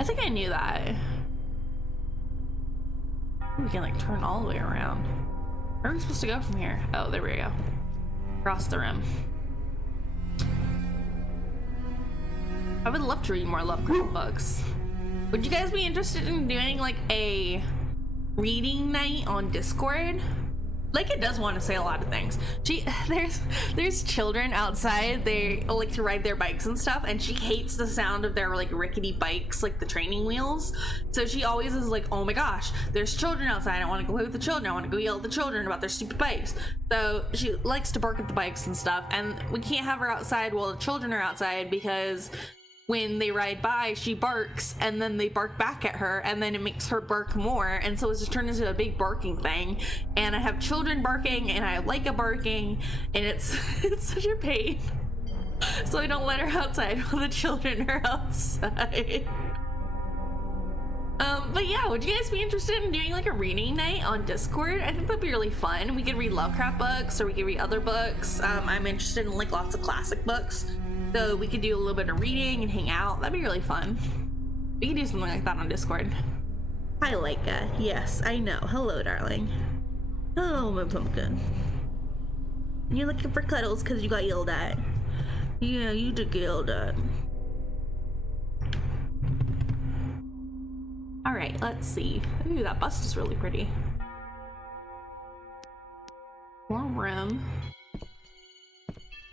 I think I knew that. We can like turn all the way around. Where are we supposed to go from here? Oh, there we go. Across the rim. I would love to read more Lovecraft books. Would you guys be interested in doing like a reading night on Discord? Like, it does want to say a lot of things. There's children outside. They like to ride their bikes and stuff, and she hates the sound of their like rickety bikes, like the training wheels. So she always is like, oh my gosh, there's children outside. I want to go play with the children. I want to go yell at the children about their stupid bikes. So she likes to bark at the bikes and stuff, and we can't have her outside while the children are outside because when they ride by, she barks, and then they bark back at her, and then it makes her bark more, and so it's just turned into a big barking thing. And I have children barking, and I like a barking, and it's such a pain. So I don't let her outside while the children are outside. But yeah, would you guys be interested in doing like a reading night on Discord? I think that'd be really fun. We could read Lovecraft books, or we could read other books. I'm interested in like lots of classic books. So we could do a little bit of reading and hang out. That'd be really fun. We could do something like that on Discord. Hi, Leica. Yes, I know. Hello, darling. Hello, my pumpkin. You're looking for cuddles because you got yelled at. Yeah, you did get yelled at. Alright, let's see. Ooh, that bust is really pretty. More room.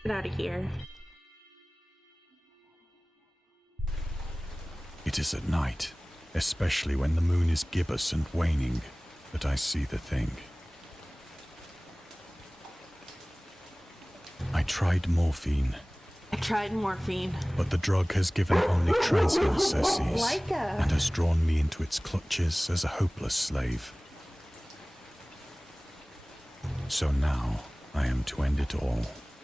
Get out of here. It is at night, especially when the moon is gibbous and waning, that I see the thing. I tried morphine. But the drug has given only transient cesses and has drawn me into its clutches as a hopeless slave. So now I am to end it all,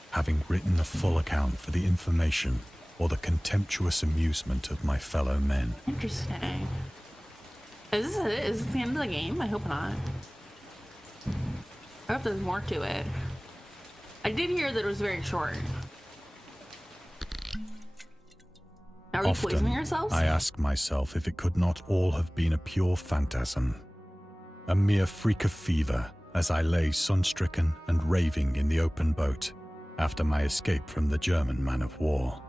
having written a full account for the information or the contemptuous amusement of my fellow men. Interesting. Is this the end of the game? I hope not. I hope there's more to it. I did hear that it was very short. Are we poisoning ourselves? I ask myself if it could not all have been a pure phantasm. A mere freak of fever as I lay sun-stricken and raving in the open boat after my escape from the German man of war.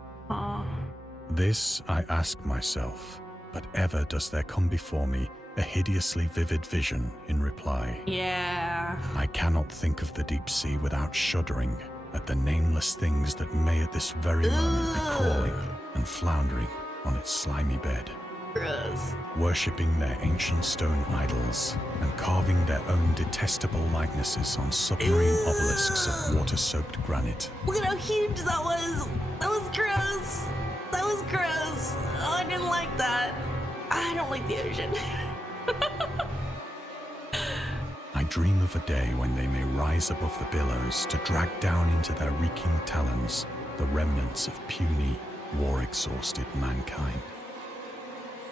This I ask myself, but ever does there come before me a hideously vivid vision in reply. Yeah. I cannot think of the deep sea without shuddering at the nameless things that may at this very moment be crawling and floundering on its slimy bed. Gross. Worshipping their ancient stone idols and carving their own detestable likenesses on submarine obelisks of water-soaked granite. Look at how huge that was! That was gross! That was gross! Oh, I didn't like that. I don't like the ocean. I dream of a day when they may rise above the billows to drag down into their reeking talons the remnants of puny, war-exhausted mankind.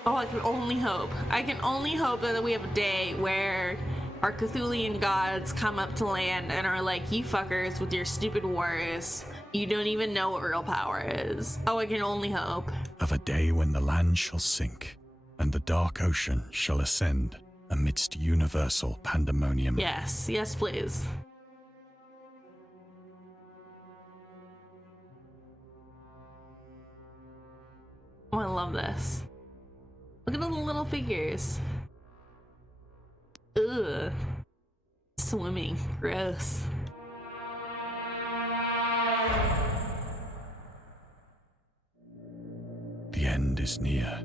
Oh, I can only hope. I can only hope that we have a day where our Cthulhian gods come up to land and are like, you fuckers with your stupid wars, you don't even know what real power is. Oh, I can only hope. Of a day when the land shall sink, and the dark ocean shall ascend amidst universal pandemonium. Yes, yes, please. Oh, I love this. Look at all the little figures. Ugh. Swimming. Gross. The end is near.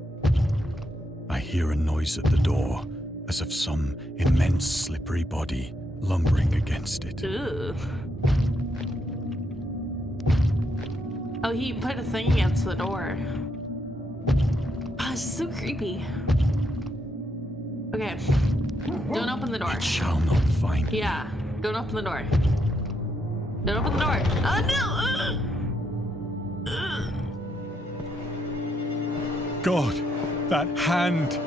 I hear a noise at the door, as of some immense slippery body lumbering against it. Ugh. Oh, he put a thing against the door. Oh, it's so creepy. Okay. Don't open the door. It shall not find me. Yeah. Don't open the door. Don't open the door. Oh no! God, that hand!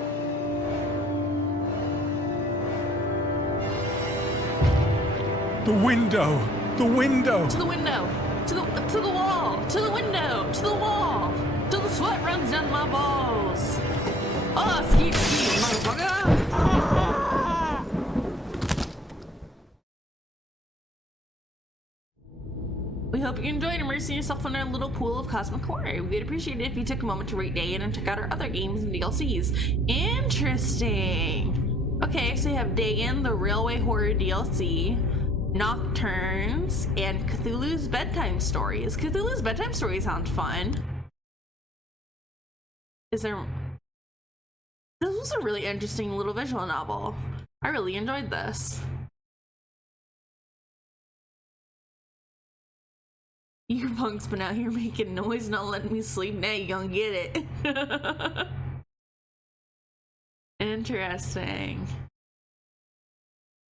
The window! The window! To the window! To the wall! To the window! To the wall! Till the sweat runs down my balls! Oh, ski, motherfucker! We hope you enjoyed immersing yourself in our little pool of cosmic horror. We'd appreciate it if you took a moment to rate Dagon and check out our other games and DLCs. Interesting! Okay, so you have Dagon, the Railway Horror DLC, Nocturnes, and Cthulhu's Bedtime Stories. Cthulhu's Bedtime Stories sounds fun. Is there... This was a really interesting little visual novel. I really enjoyed this. You punks been out here making noise, not letting me sleep. Now you gonna get it. Interesting.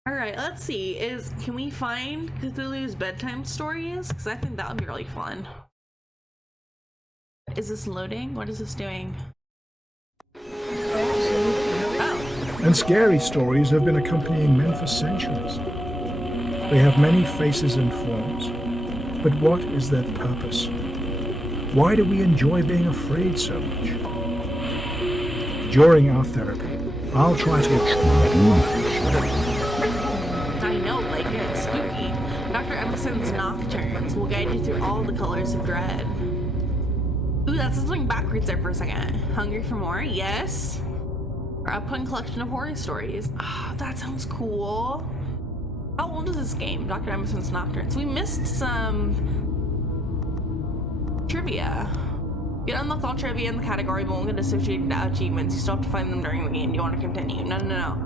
All right, let's see. Can we find Cthulhu's Bedtime Stories? Because I think that would be really fun. Is this loading? What is this doing? Oh. And scary stories have been accompanying men for centuries. They have many faces and forms. But what is their purpose? Why do we enjoy being afraid so much? During our therapy, I'll try to I know, like, it's spooky. Dr. Emerson's Nocturnes will guide you through all the colors of dread. Ooh, that's something backwards there for a second. Hungry for more? Yes. Our upcoming collection of horror stories. Ah, that sounds cool. How old is this game, Dr. Emerson's Nocturnes? We missed some trivia. You can unlock all trivia in the category, but won't get associated achievements. You still have to find them during the game. Do you want to continue? No.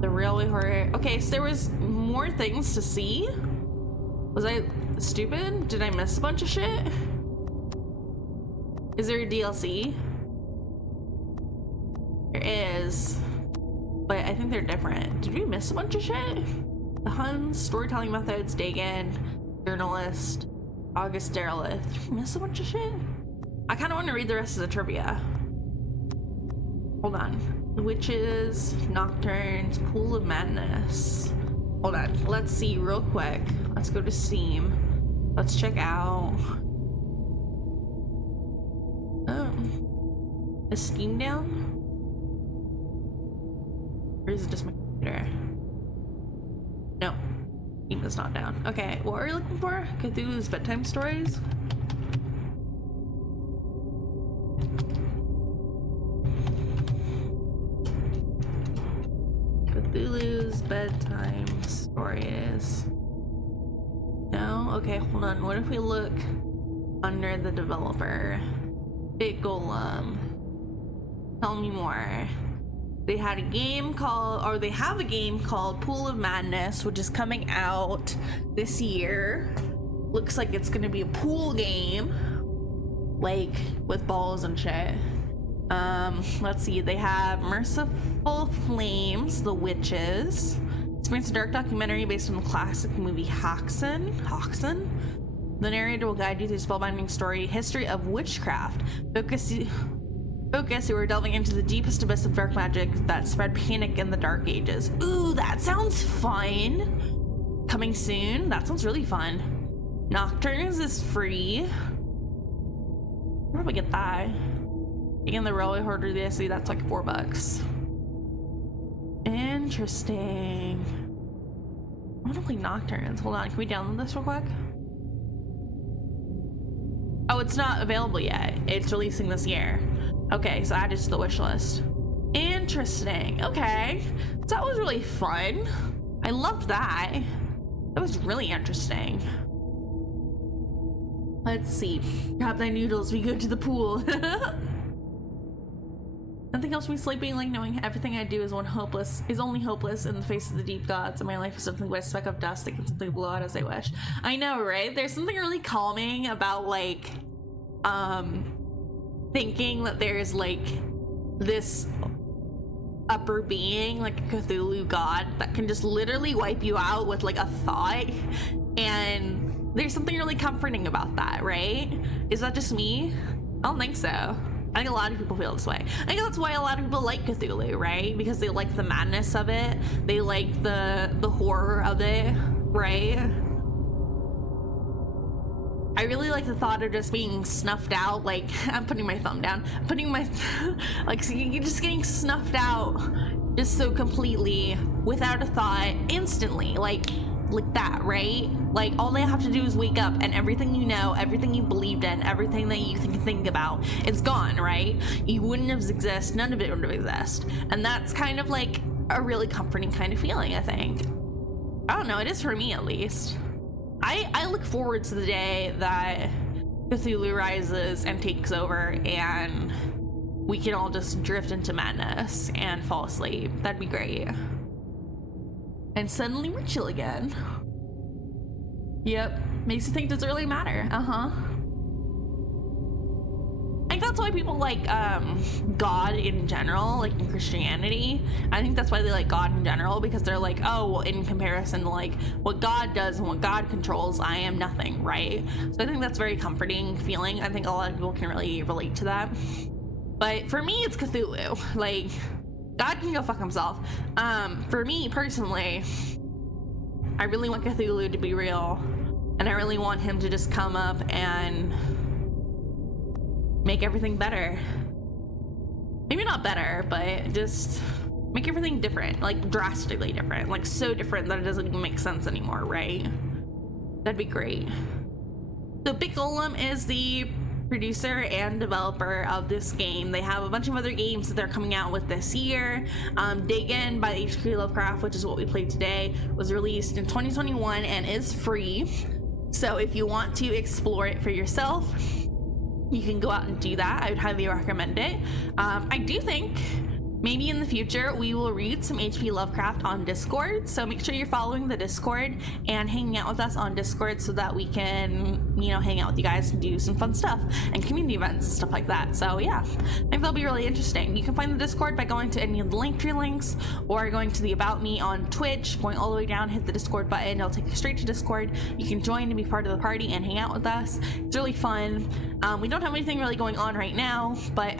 The Railway Horror. Okay, so there was more things to see? Was I stupid? Did I miss a bunch of shit? Is there a DLC? There is. But I think they're different. Did we miss a bunch of shit? The Huns, storytelling methods, Dagon, journalist, August Derelith. Did we miss a bunch of shit? I kind of want to read the rest of the trivia. Hold on. The Witches, Nocturnes, Pool of Madness. Hold on. Let's see real quick. Let's go to Steam. Let's check out. Oh. Is Steam down? Or is it just my computer? No, Steam is not down. Okay, what are we looking for? Cthulhu's Bedtime Stories? Cthulhu's Bedtime Stories. No? Okay, hold on. What if we look under the developer? Big Golem. Tell me more. They had a game called, or they have a game called Pool of Madness, which is coming out this year. Looks like it's gonna be a pool game, like with balls and shit. Let's see. They have Merciful Flames, The Witches. Experience a dark documentary based on the classic movie Hoxton. The narrator will guide you through spellbinding story, history of witchcraft, Focus, you are delving into the deepest abyss of dark magic that spread panic in the Dark Ages. Ooh, that sounds fun. Coming soon? That sounds really fun. Nocturnes is free. Where do we get that? Taking the railway hoarder DLC, that's like $4. Interesting. I want to play Nocturnes. Hold on, can we download this real quick? Oh, it's not available yet. It's releasing this year. Okay, so add it to the wish list. Interesting. Okay. So that was really fun. I loved that. That was really interesting. Let's see. Grab thy noodles, we go to the pool. Nothing else me sleeping, like knowing everything I do is only hopeless in the face of the deep gods, and my life is something but a speck of dust that can simply blow out as I wish. I know, right? There's something really calming about like thinking that there's like this upper being, like a Cthulhu god, that can just literally wipe you out with like a thought, and there's something really comforting about that, right? Is that just me? I don't think so. I think a lot of people feel this way. I think that's why a lot of people like Cthulhu, right? Because they like the madness of it. They like the horror of it, right? I really like the thought of just being snuffed out. Like, I'm putting my thumb down. Like, so you're just getting snuffed out just so completely without a thought instantly. Like that, right? Like, all they have to do is wake up and everything you know, everything you believed in, everything that you think about, it's gone, right? You wouldn't have exist, none of it would have exist. And that's kind of like a really comforting kind of feeling, I think. I don't know, it is for me at least. I look forward to the day that Cthulhu rises and takes over and we can all just drift into madness and fall asleep. That'd be great. And suddenly we're chill again. Yep, makes you think, does it really matter? I think that's why people like God in general, like in Christianity. I think that's why they like God in general, because they're like, oh, well, in comparison to like what God does and what God controls, I am nothing, right? So I think that's a very comforting feeling. I think a lot of people can really relate to that. But for me, it's Cthulhu. Like, God can go fuck himself. For me personally, I really want Cthulhu to be real, and I really want him to just come up and make everything better. Maybe not better, but just make everything different, like drastically different, like so different that it doesn't even make sense anymore, right? That'd be great. So Big Golem is the producer and developer of this game. They have a bunch of other games that they're coming out with this year. Dagon by HP Lovecraft, which is what we played today, was released in 2021 and is free. So if you want to explore it for yourself, you can go out and do that. I would highly recommend it. I do think maybe in the future we will read some HP Lovecraft on Discord, so make sure you're following the Discord and hanging out with us on Discord so that we can, you know, hang out with you guys and do some fun stuff and community events and stuff like that. So yeah, I think that'll be really interesting. You can find the Discord by going to any of the Linktree links or going to the About Me on Twitch, going all the way down, hit the Discord button, it'll take you straight to Discord. You can join and be part of the party and hang out with us. It's really fun. We don't have anything really going on right now, but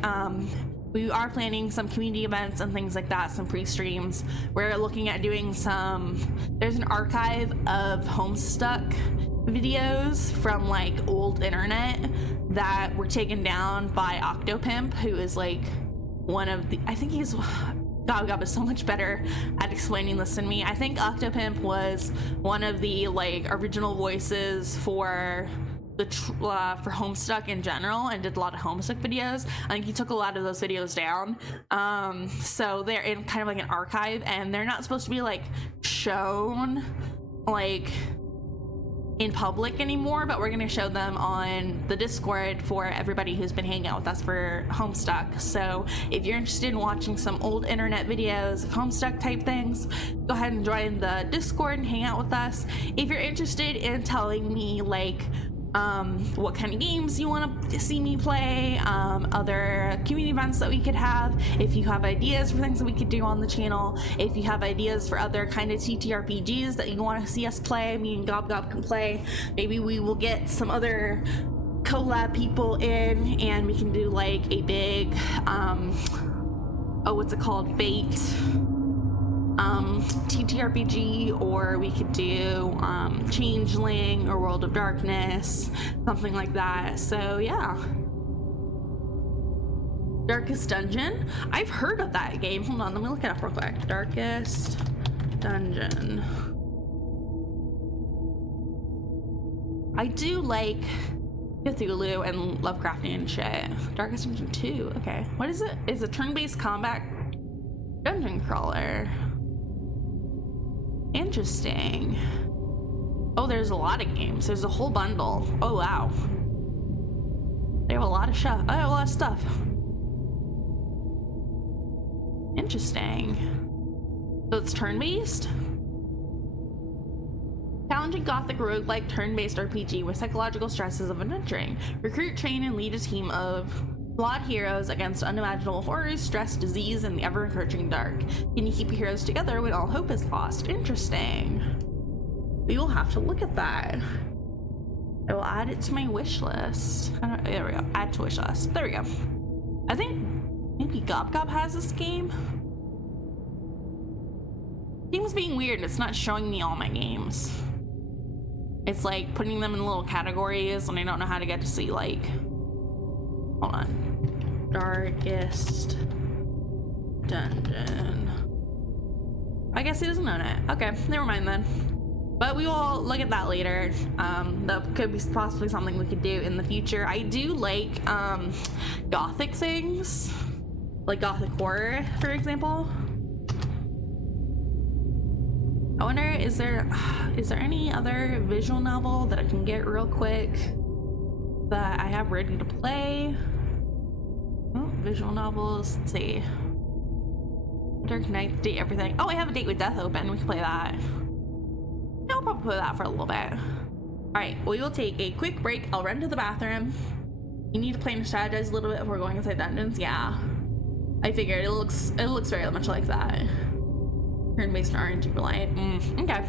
we are planning some community events and things like that, some pre-streams. We're looking at doing there's an archive of Homestuck videos from like old internet that were taken down by Octopimp, who is like one of the, I think he's, God is so much better at explaining this than me. I think Octopimp was one of the like original voices for for Homestuck in general, and did a lot of Homestuck videos. I think he took a lot of those videos down. So they're in kind of like an archive, and they're not supposed to be like shown like in public anymore, but we're gonna show them on the Discord for everybody who's been hanging out with us for Homestuck. So if you're interested in watching some old internet videos of Homestuck type things, go ahead and join the Discord and hang out with us. If you're interested in telling me like what kind of games you want to see me play, other community events that we could have, if you have ideas for things that we could do on the channel, if you have ideas for other kind of TTRPGs that you want to see us play, me and Gob can play, maybe we will get some other collab people in and we can do like a big oh, what's it called? Fate. TTRPG, or we could do Changeling or World of Darkness, something like that. So yeah. Darkest Dungeon? I've heard of that game. Hold on, let me look it up real quick. Darkest Dungeon. I do like Cthulhu and Lovecraftian shit. Darkest Dungeon 2, okay. What is it? It's a turn-based combat dungeon crawler. Interesting. Oh, there's a lot of games. There's a whole bundle. Oh, wow. They have a lot of stuff. I have a lot of stuff. Interesting. So it's turn-based? Challenging gothic roguelike turn-based RPG with psychological stresses of adventuring. Recruit, train, and lead a team of flawed heroes against unimaginable horrors, stress, disease, and the ever-encroaching dark. Can you keep your heroes together when all hope is lost? Interesting. We will have to look at that. I will add it to my wish list. There we go. Add to wish list. There we go. I think maybe Gob has this game. Game's being weird. It's not showing me all my games. It's like putting them in little categories and I don't know how to get to see, like, hold on. Darkest Dungeon. I guess he doesn't own it. Okay, never mind then. But we will look at that later. That could be possibly something we could do in the future. I do like gothic things, like gothic horror, for example. I wonder, is there any other visual novel that I can get real quick that I have ready to play? Oh, visual novels. Let's see. Dark Knight, Date Everything. Oh, I have A Date with Death open. We can play that. Yeah, I'll probably play that for a little bit. All right, we will take a quick break. I'll run to the bathroom. You need to plan and strategize a little bit before going inside dungeons. Yeah, I figured it looks very much like that. Turn-based RNG reliant. Okay.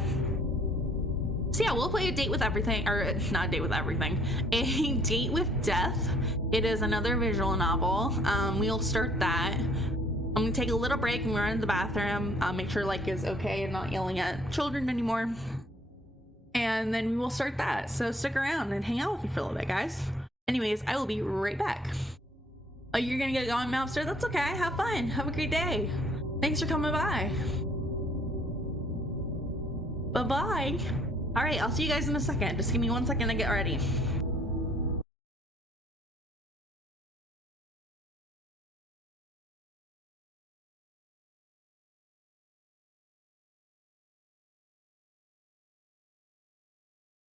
So yeah, we'll play A Date with Everything, or not A Date with Everything, A Date with Death. It is another visual novel. We'll start that. I'm gonna take a little break and run to the bathroom, make sure like is okay and not yelling at children anymore. And then we will start that. So stick around and hang out with me for a little bit, guys. Anyways, I will be right back. Oh, you're gonna get going now upstairs? That's okay. Have fun. Have a great day. Thanks for coming by. Bye-bye. All right, I'll see you guys in a second. Just give me 1 second to get ready.